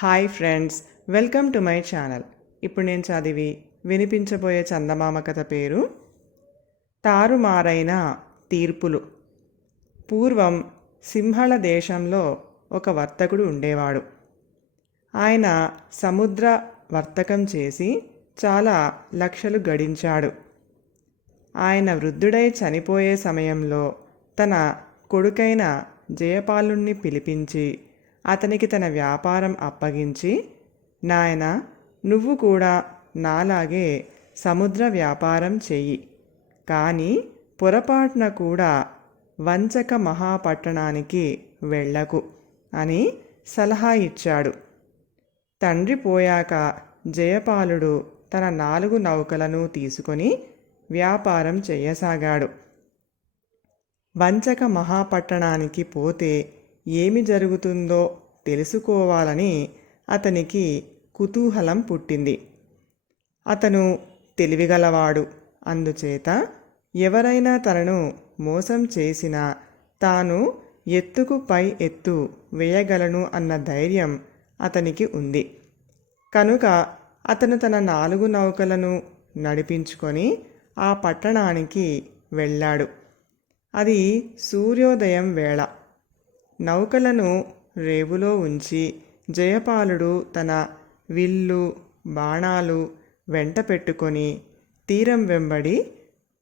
Hi friends, welcome to my channel. ఇప్పుడు నేను చదివి వినిపించబోయే చందమామ కథ పేరు తారుమారైన తీర్పులు. పూర్వం సింహళ దేశంలో ఒక వర్తకుడు ఉండేవాడు. ఆయన సముద్ర వర్తకం చేసి చాలా లక్షలు గడించాడు. ఆయన వృద్ధుడై చనిపోయే సమయంలో తన కొడుకైన జయపాలుణ్ణి పిలిపించి అతనికి తన వ్యాపారం అప్పగించి, నాయనా, నువ్వు కూడా నాలాగే సముద్ర వ్యాపారం చెయ్యి, కానీ పొరపాటున కూడా వంచక మహాపట్టణానికి వెళ్ళకు అని సలహా ఇచ్చాడు. తండ్రి పోయాక జయపాలుడు తన 4 నౌకలను తీసుకొని వ్యాపారం చెయ్యసాగాడు. వంచక మహాపట్టణానికి పోతే ఏమి జరుగుతుందో తెలుసుకోవాలని అతనికి కుతూహలం పుట్టింది. అతను తెలివిగలవాడు. అందుచేత ఎవరైనా తనను మోసం చేసినా తాను ఎత్తుకు పై ఎత్తు వేయగలను అన్న ధైర్యం అతనికి ఉంది. కనుక అతను తన 4 నౌకలను నడిపించుకొని ఆ పట్టణానికి వెళ్ళాడు. అది సూర్యోదయం వేళ. నౌకలను రేవులో ఉంచి జయపాలుడు తన విల్లు బాణాలు వెంట పెట్టుకొని తీరం వెంబడి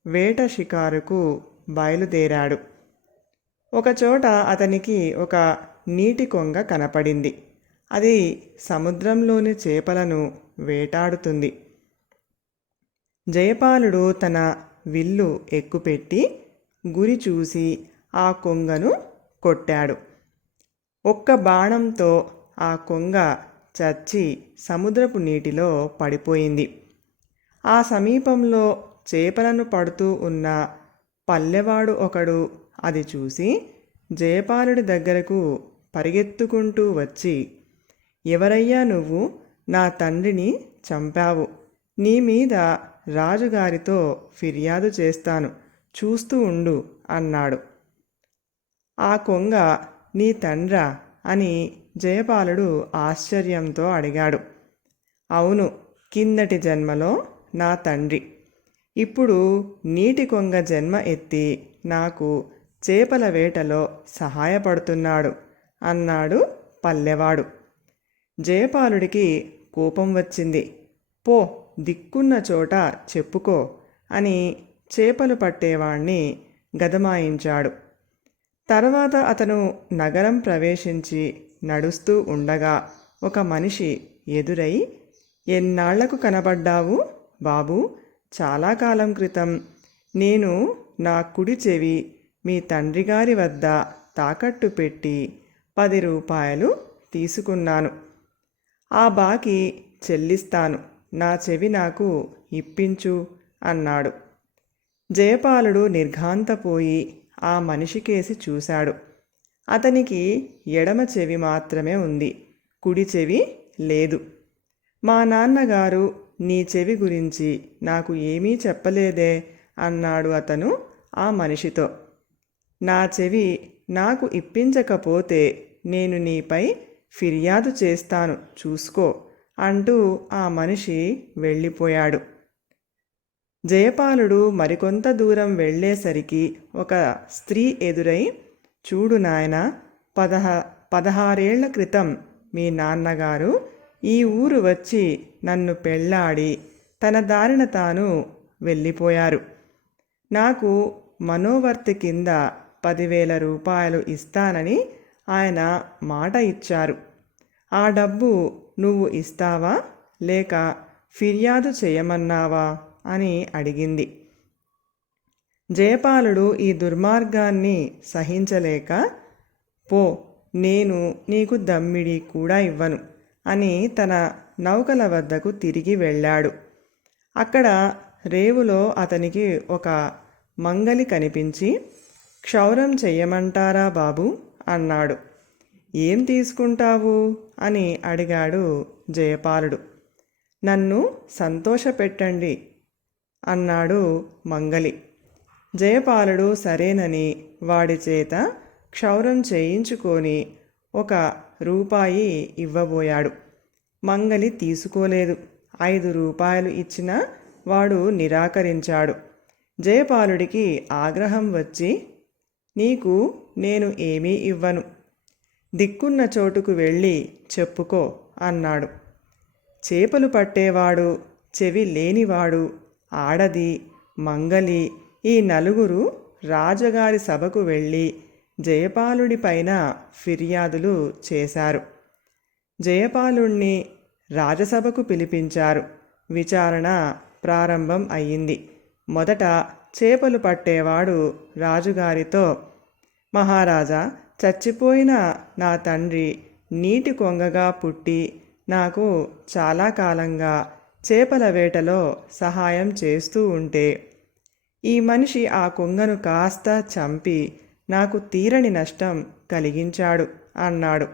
వేట షికారుకు బయలుదేరాడు. ఒకచోట అతనికి ఒక నీటి కొంగ కనపడింది. అది సముద్రంలోని చేపలను వేటాడుతుంది. జయపాలుడు తన విల్లు ఎక్కుపెట్టి గురి చూసి ఆ కొంగను కొట్టాడు. ఒక్క బాణంతో ఆ కొంగ చచ్చి సముద్రపు నీటిలో పడిపోయింది. ఆ సమీపంలో చేపలను పడుతూ ఉన్న పల్లెవాడు ఒకడు అది చూసి జయపాలుడి దగ్గరకు పరిగెత్తుకుంటూ వచ్చి, ఎవరయ్యా నువ్వు? నా తండ్రిని చంపావు. నీ మీద రాజుగారితో ఫిర్యాదు చేస్తాను, చూస్తూ ఉండు అన్నాడు. ఆ కొంగ నీ తండ్రా అని జయపాలుడు ఆశ్చర్యంతో అడిగాడు. అవును, కిందటి జన్మలో నా తండ్రి. ఇప్పుడు నీటి కొంగ జన్మ ఎత్తి నాకు చేపల వేటలో సహాయపడుతున్నాడు అన్నాడు పల్లెవాడు. జయపాలుడికి కోపం వచ్చింది. పో, దిక్కున్న చోట చెప్పుకో అని చేపలు పట్టేవాణ్ణి గదమాయించాడు. తర్వాత అతను నగరం ప్రవేశించి నడుస్తూ ఉండగా ఒక మనిషి ఎదురై, ఎన్నాళ్లకు కనబడ్డావు బాబూ? చాలా కాలం క్రితం నేను నా కుడి చెవి మీ తండ్రిగారి వద్ద తాకట్టు పెట్టి 10 రూపాయలు తీసుకున్నాను. ఆ బాకీ చెల్లిస్తాను, నా చెవి నాకు ఇప్పించు అన్నాడు. జయపాలుడు నిర్ఘాంతపోయి ఆ మనిషికేసి చూశాడు. అతనికి ఎడమ చెవి మాత్రమే ఉంది, కుడి చెవి లేదు. మా నాన్నగారు నీ చెవి గురించి నాకు ఏమీ చెప్పలేదే అన్నాడు అతను ఆ మనిషితో. నా చెవి నాకు ఇప్పించకపోతే నేను నీపై ఫిర్యాదు చేస్తాను, చూసుకో అంటూ ఆ మనిషి వెళ్ళిపోయాడు. జయపాలుడు మరికొంత దూరం వెళ్ళేసరికి ఒక స్త్రీ ఎదురై, చూడు నాయనా, 16 ఏళ్ల క్రితం మీ నాన్నగారు ఈ ఊరు వచ్చి నన్ను పెళ్ళాడి తన దారిన తాను వెళ్ళిపోయారు. నాకు మనోవర్తి కింద 10,000 రూపాయలు ఇస్తానని ఆయన మాట ఇచ్చారు. ఆ డబ్బు నువ్వు ఇస్తావా లేక ఫిర్యాదు చేయమన్నావా అని అడిగింది. జయపాలుడు ఈ దుర్మార్గాన్ని సహించలేక, పో, నేను నీకు దమ్మిడి కూడా ఇవ్వను అని తన నౌకల వద్దకు తిరిగి వెళ్ళాడు. అక్కడ రేవులో అతనికి ఒక మంగలి కనిపించి, క్షౌరం చెయ్యమంటారా బాబు అన్నాడు. ఏం తీసుకుంటావు అని అడిగాడు జయపాలుడు. నన్ను సంతోషపెట్టండి అన్నాడు మంగలి. జయపాలుడు సరేనని వాడి చేత క్షౌరం చేయించుకొని 1 రూపాయి ఇవ్వబోయాడు. మంగలి తీసుకోలేదు. 5 రూపాయలు ఇచ్చినా వాడు నిరాకరించాడు. జయపాలుడికి ఆగ్రహం వచ్చి, నీకు నేను ఏమీ ఇవ్వను, దిక్కున్న చోటుకు వెళ్ళి చెప్పుకో అన్నాడు. చేపలు పట్టేవాడు, చెవి లేనివాడు, ఆడది, మంగలి ఈ 4 రాజుగారి సభకు వెళ్ళి జయపాలుడిపైన ఫిర్యాదులు చేశారు. జయపాలుణ్ణి రాజసభకు పిలిపించారు. విచారణ ప్రారంభం అయ్యింది. మొదట చేపలు పట్టేవాడు రాజుగారితో, మహారాజా, చచ్చిపోయిన నా తండ్రి నీటి కొంగగా పుట్టి నాకు చాలా కాలంగా చేపల వేటలో సహాయం చేస్తూ ఉంటే ఈ మనిషి ఆ కొంగను కాస్త చంపి నాకు తీరని నష్టం కలిగించాడు అన్నాడు.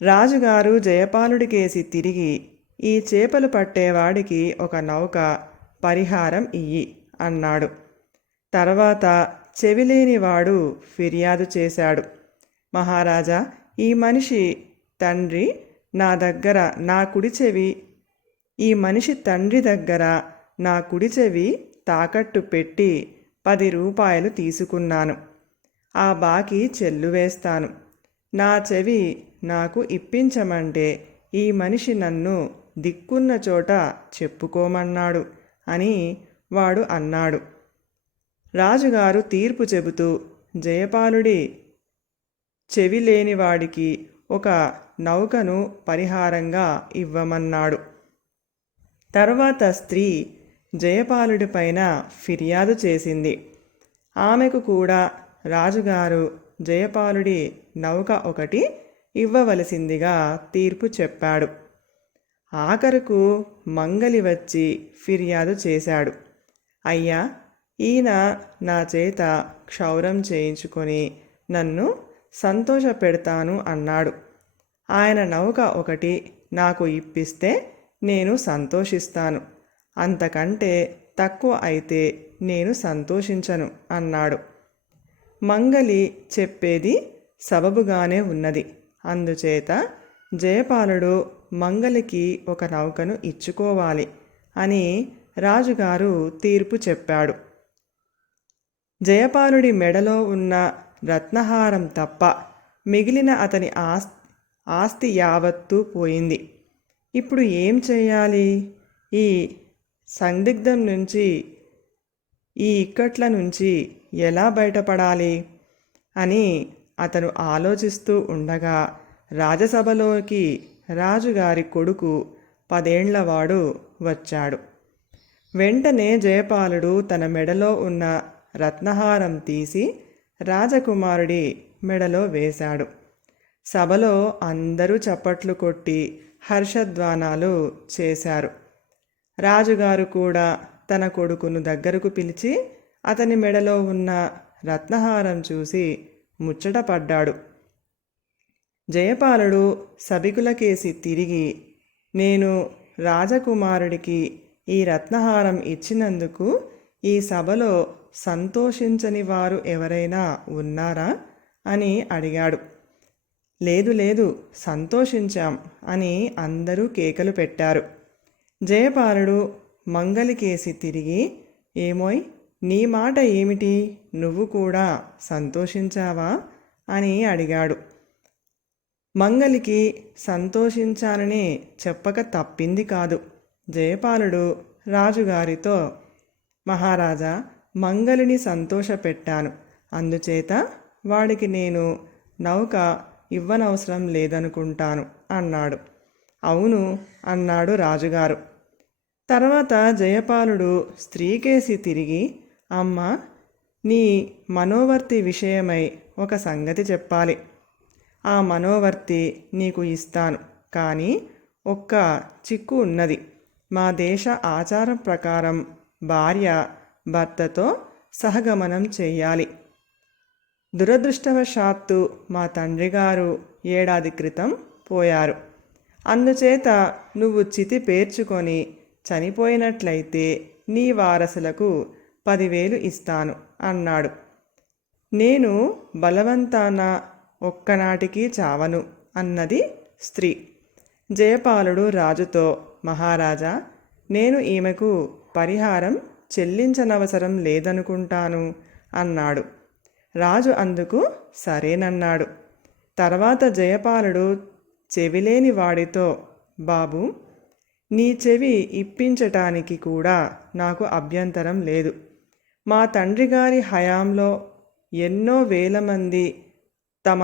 రాజుగారు జయపాలుడికేసి తిరిగి, ఈ చేపలు పట్టేవాడికి ఒక నౌక పరిహారం ఇయ్యి అన్నాడు. తర్వాత చెవిలేనివాడు ఫిర్యాదు చేశాడు. మహారాజా, ఈ మనిషి తండ్రి దగ్గర నా కుడి చెవి తాకట్టు పెట్టి 10 రూపాయలు తీసుకున్నాను. ఆ బాకీ చెల్లువేస్తాను. నా చెవి నాకు ఇప్పించమంటే ఈ మనిషి నన్ను దిక్కున్న చోట చెప్పుకోమన్నాడు అని వాడు అన్నాడు. రాజుగారు తీర్పు చెబుతూ జయపాలుడి చెవి లేనివాడికి ఒక నౌకను పరిహారంగా ఇవ్వమన్నాడు. తర్వాత స్త్రీ జయపాలుడిపైన ఫిర్యాదు చేసింది. ఆమెకు కూడా రాజుగారు జయపాలుడి నౌక ఒకటి ఇవ్వవలసిందిగా తీర్పు చెప్పాడు. ఆఖరుకు మంగలి వచ్చి ఫిర్యాదు చేశాడు. అయ్యా, ఈయన నా చేత క్షౌరం చేయించుకొని నన్ను సంతోషపెడతాను అన్నాడు. ఆయన నౌక ఒకటి నాకు ఇప్పిస్తే నేను సంతోషిస్తాను, అంతకంటే తక్కువ అయితే నేను సంతోషించను అన్నాడు. మంగలి చెప్పేది సబబుగానే ఉన్నది. అందుచేత జయపాలుడు మంగలికి ఒక నౌకను ఇచ్చుకోవాలి అని రాజుగారు తీర్పు చెప్పాడు. జయపాలుడి మెడలో ఉన్న రత్నహారం తప్ప మిగిలిన అతని ఆస్తి యావత్తూ పోయింది. ఇప్పుడు ఏం చేయాలి? ఈ సందిగ్ధం నుంచి, ఈ ఇక్కట్ల నుంచి ఎలా బయటపడాలి అని అతను ఆలోచిస్తూ ఉండగా రాజసభలోకి రాజుగారి కొడుకు 10 ఏళ్లవాడు వచ్చాడు. వెంటనే జయపాలుడు తన మెడలో ఉన్న రత్నహారం తీసి రాజకుమారుడి మెడలో వేశాడు. సభలో అందరూ చప్పట్లు కొట్టి హర్షధ్వానాలు చేశారు. రాజుగారు కూడా తన కొడుకును దగ్గరకు పిలిచి అతని మెడలో ఉన్న రత్నహారం చూసి ముచ్చటపడ్డాడు. జయపాలుడు సభికులకేసి తిరిగి, నేను రాజకుమారుడికి ఈ రత్నహారం ఇచ్చినందుకు ఈ సభలో సంతోషించని వారు ఎవరైనా ఉన్నారా అని అడిగాడు. లేదు లేదు, సంతోషించాం అని అందరూ కేకలు పెట్టారు. జయపాలుడు మంగలికేసి తిరిగి, ఏమోయ్, నీ మాట ఏమిటి, నువ్వు కూడా సంతోషించావా అని అడిగాడు. మంగలికి సంతోషించానని చెప్పక తప్పింది కాదు. జయపాలుడు రాజుగారితో, మహారాజా, మంగలిని సంతోషపెట్టాను, అందుచేత వాడికి నేను నౌక ఇవ్వనవసరం లేదనుకుంటాను అన్నాడు. అవును అన్నాడు రాజుగారు. తర్వాత జయపాలుడు స్త్రీకేసి తిరిగి, అమ్మ, నీ మనోవర్తి విషయమై ఒక సంగతి చెప్పాలి. ఆ మనోవర్తి నీకు ఇస్తాను, కానీ ఒక్క చిక్కు ఉన్నది. మా దేశ ఆచారం ప్రకారం భార్య భర్తతో సహగమనం చెయ్యాలి. దురదృష్టవశాత్తు మా తండ్రిగారు 7 ఏడాది క్రితం పోయారు. అందుచేత నువ్వు చితి పేర్చుకొని చనిపోయినట్లయితే నీ వారసులకు 10,000 ఇస్తాను అన్నాడు. నేను బలవంతాన ఒక్కనాటికి చావను అన్నది స్త్రీ. జయపాలుడు రాజుతో, మహారాజా, నేను ఈమెకు పరిహారం చెల్లించనవసరం లేదనుకుంటాను అన్నాడు. రాజు అందుకు సరేనన్నాడు. తర్వాత జయపాలుడు చెవిలేని వాడితో, బాబు, నీ చెవి ఇప్పించటానికి కూడా నాకు అభ్యంతరం లేదు. మా తండ్రి గారి హయాంలో ఎన్నో వేల మంది తమ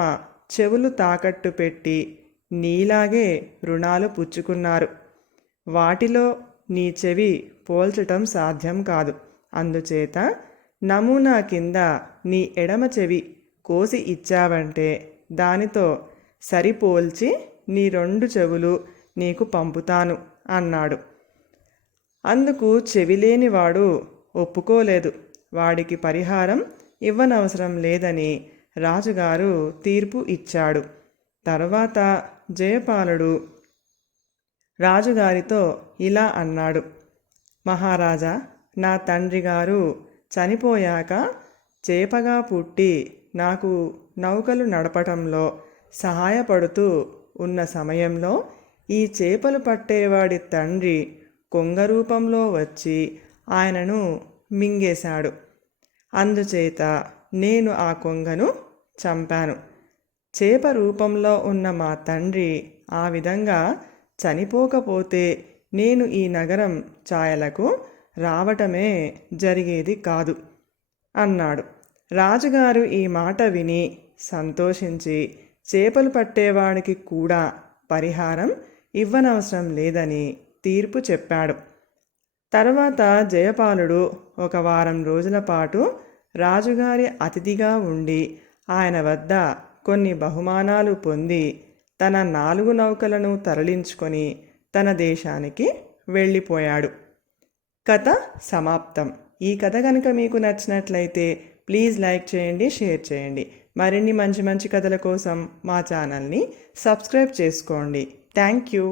చెవులు తాకట్టు పెట్టి నీలాగే రుణాలు పుచ్చుకున్నారు. వాటిలో నీ చెవి పోల్చటం సాధ్యం కాదు. అందుచేత నమూనా కింద నీ ఎడమ చెవి కోసి ఇచ్చావంటే దానితో సరిపోల్చి నీ 2 చెవులు నీకు పంపుతాను అన్నాడు. అందుకు చెవిలేనివాడు ఒప్పుకోలేదు. వాడికి పరిహారం ఇవ్వనవసరం లేదని రాజుగారు తీర్పు ఇచ్చాడు. తర్వాత జయపాలుడు రాజుగారితో ఇలా అన్నాడు, మహారాజా, నా తండ్రి గారు చనిపోయాక చేపగా పుట్టి నాకు నౌకలు నడపటంలో సహాయపడుతూ ఉన్న సమయంలో ఈ చేపలు పట్టేవాడి తండ్రి కొంగ రూపంలో వచ్చి ఆయనను మింగేశాడు. అందుచేత నేను ఆ కొంగను చంపాను. చేప రూపంలో ఉన్న మా తండ్రి ఆ విధంగా చనిపోకపోతే నేను ఈ నగరం ఛాయలకు రావటమే జరిగేది కాదు అన్నాడు. రాజుగారు ఈ మాట విని సంతోషించి చేపలు పట్టేవాడికి కూడా పరిహారం ఇవ్వనవసరం లేదని తీర్పు చెప్పాడు. తర్వాత జయపాలుడు 1 వారం రోజుల పాటు రాజుగారి అతిథిగా ఉండి ఆయన వద్ద కొన్ని బహుమానాలు పొంది తన 4 నౌకలను తరలించుకొని తన దేశానికి వెళ్ళిపోయాడు. కథ సమాప్తం. ఈ కథ కనుక మీకు నచ్చినట్లయితే ప్లీజ్ లైక్ చేయండి, షేర్ చేయండి. మరిన్ని మంచి మంచి కథల కోసం మా ఛానల్ని సబ్స్క్రైబ్ చేసుకోండి. Thank you.